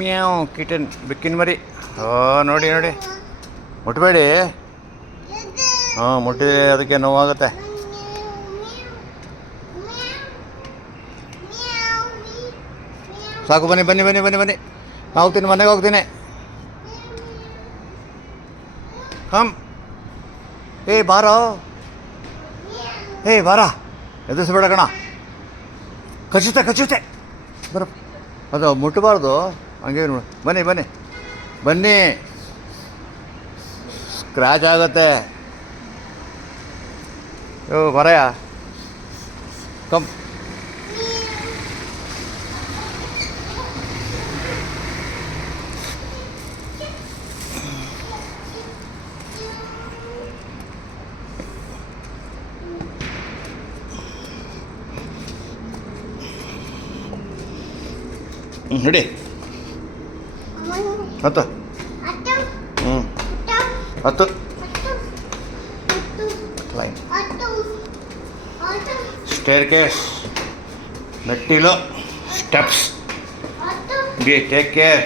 ಮ್ಯಾವ್ kitten ಬೆಕ್ಕಿನ ಮರಿ. ನೋಡಿ ನೋಡಿ, ಮುಟ್ಬೇಡಿ. ಮುಟ್ಟಿದ್ರೆ ಅದಕ್ಕೆ ನೋವಾಗುತ್ತೆ. ಸಾಕು, ಬನ್ನಿ ಬನ್ನಿ ಬನ್ನಿ ಬನ್ನಿ ಬನ್ನಿ. ನಾ ಹೋಗ್ತೀನಿ, ಮನೆಗೆ ಹೋಗ್ತೀನಿ. ಬಾರೋ, ಬಾರ, ಎದುರಿಸ್ಬೇಡ ಕಣ. ಕಚ್ಚುತ್ತೆ ಬರಪ್ಪ. ಅದು ಮುಟ್ಟಬಾರ್ದು, ಹಂಗೆ ಬನ್ನಿ ಬನ್ನಿ ಬನ್ನಿ. ಸ್ಕ್ರ್ಯಾಚ್ ಆಗುತ್ತೆ. ಬರಯ್ಯ, ಕಮ್. ಹಿಡಿ, ಹತ್ತು. ಹತ್ತು ಲೈನ್. ಸ್ಟೇರ್ ಕೇಸ್, ಮೆಟ್ಟಿಲು, steps. Take care,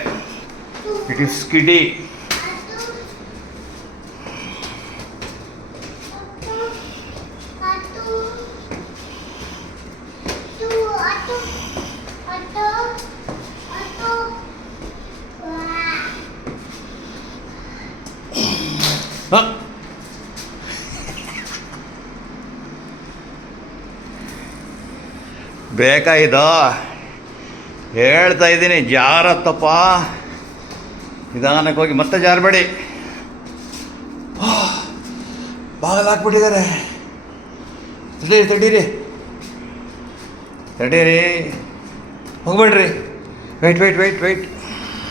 it is skiddy. ಬೇಕಾ ಇದು? ಹೇಳ್ತಾ ಇದ್ದೀನಿ, ಜಾರತ್ತಪ್ಪ. ನಿಧಾನಕ್ಕೆ ಹೋಗಿ, ಮತ್ತೆ ಜಾರಬೇಡಿ. ಬಾಗಿಲು ಹಾಕ್ಬಿಟ್ಟಿದ್ದಾರೆ. ತಡೀರಿ ಹೋಗ್ಬೇಡ್ರಿ. ವೆಯ್ಟ್.